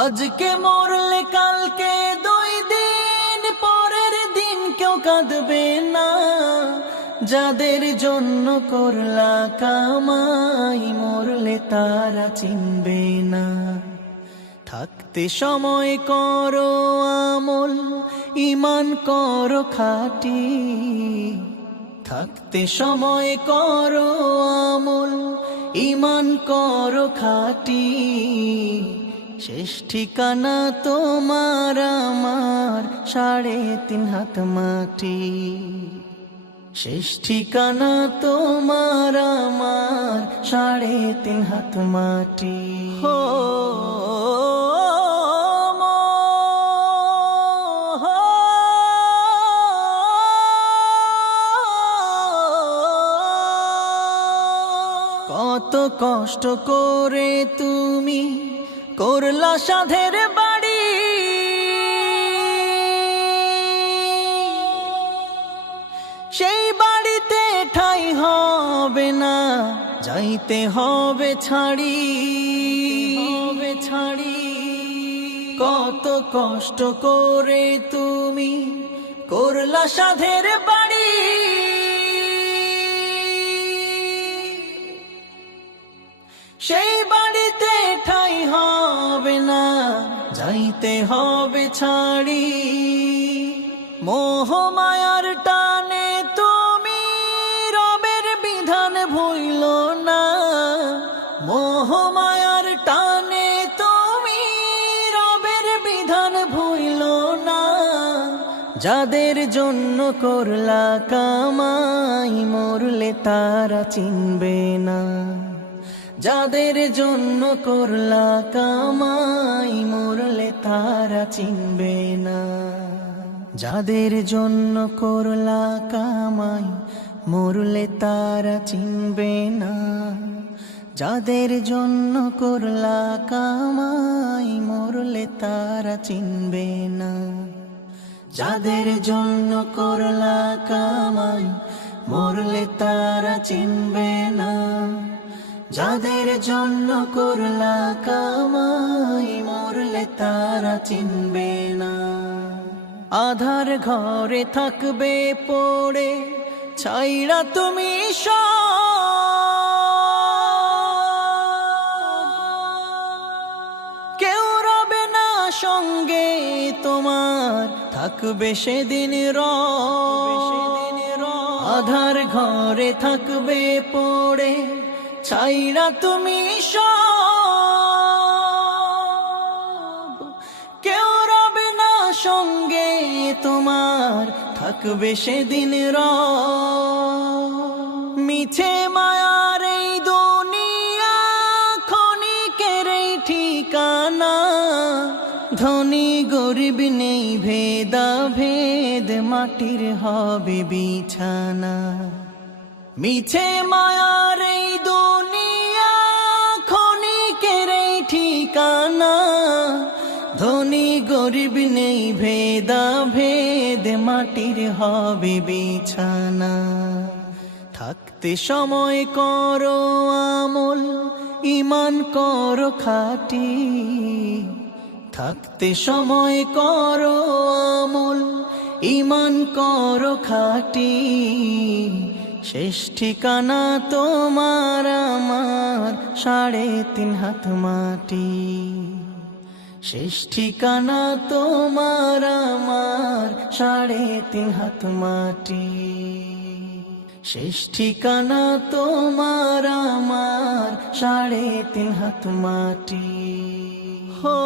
আজকে মরলে কালকে 2 দিন পরের দিন কেউ কাঁদবে না। যাদের জন্য করলা কামাই মরলে তারা চিনবে না। থাকতে সময় করো আমল, ঈমান করো খাঁটি। থাকতে সময় করো আমল, ঈমান করো খাঁটি। শেষ ঠিকানা তোমার আমার 3.5 হাত মাটি। শেষ ঠিকানা তোমার আমার 3.5 হাত মাটি। হো কত কষ্ট করে তুমি করলা সাধের বাড়ি। সেই বাড়িতে ঠাঁই হবে না, যাইতে হবে ছাড়ি। কত কষ্ট করে তুমি করলা সাধের বাড়ি। সেই বাড়িতে ঠাঁই হবে না, যাইতে হবে ছাড়ি। মোহ মায়ার টানে তুমি রবের বিধান ভুইল না। মোহ মায়ার টানে তুমি রবের বিধান ভুইল না। যাদের জন্য করলা কামাই মরলে তারা চিনবে না। যাদের জন্য করলা কামাই মরলে তারা চিনবে না। যাদের জন্য করলা কামাই মরলে তারা চিনবে না। যাদের জন্য করলা কামাই মরলে তারা চিনবে না। যাদের জন্য করলা কামাই মরলে তারা চিনবে না। যাদের জন্য করলা কামাই মরলে তারা চিনবে না। আধার ঘরে থাকবে পড়ে ছাইরা তুমি কেউ রবে না সঙ্গে তোমার, থাকবে সেদিন আধার ঘরে থাকবে পড়ে ছাইরা তুমি কেউ রবে না সঙ্গে তোমার, থাকবে সেদিন মিছে মায়ার এই দুনিয়া ক্ষণিকের এই ঠিকানা। ধনী গরিব নেই ভেদা ভেদ, মাটির হবে বিছানা। মিছে মায়ার এই দুনিয়া ক্ষণিকের এই ঠিকানা। ধনী গরিব নেই ভেদা ভেদ, মাটির হবে বিছানা। থাকতে সময় করো আমল, ঈমান করো খাঁটি। থাকতে সময় করো আমল, ঈমান করো খাঁটি। শেষ ঠিকানা তোমার আমার 3.5 হাত মাটি। শেষ ঠিকানা তোমার আমার 3.5 হাত মাটি। শেষ ঠিকানা তোমার আমার 3.5 হাত মাটি। হো